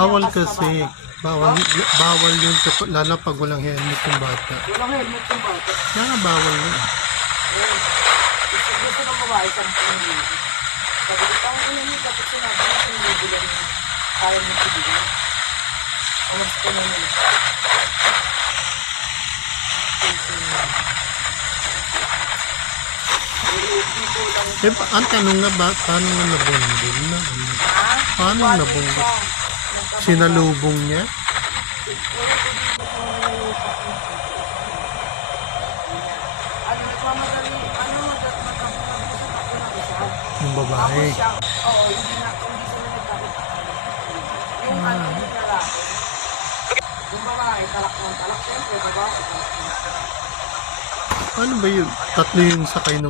Bawal lakas na kasi. bata. Bawal yun. Lalo pag walang helmet yung bata. Walang helmet yung bata. Kaya bawal yun. Gusto ng babae, 10,000. Sabi ko, ang ina niyo, dapat sinabi na sa libo lang kaya mo piliin. Amas ko na nila. Ang tanong nga ba, paano nga nabunggol na? Paano nabunggol? Sinalubong niya? Ano, nagmamadali, nagkakapag-usap ako ng isa. Yung babae. Tapos siya, oo, hindi sila nagkakita. Yung ano, yung lalaki. Yung babae, talak ng talak. Siyempre, babae, talak ng talak. Ano ba yun? Tatlo yung sakay ng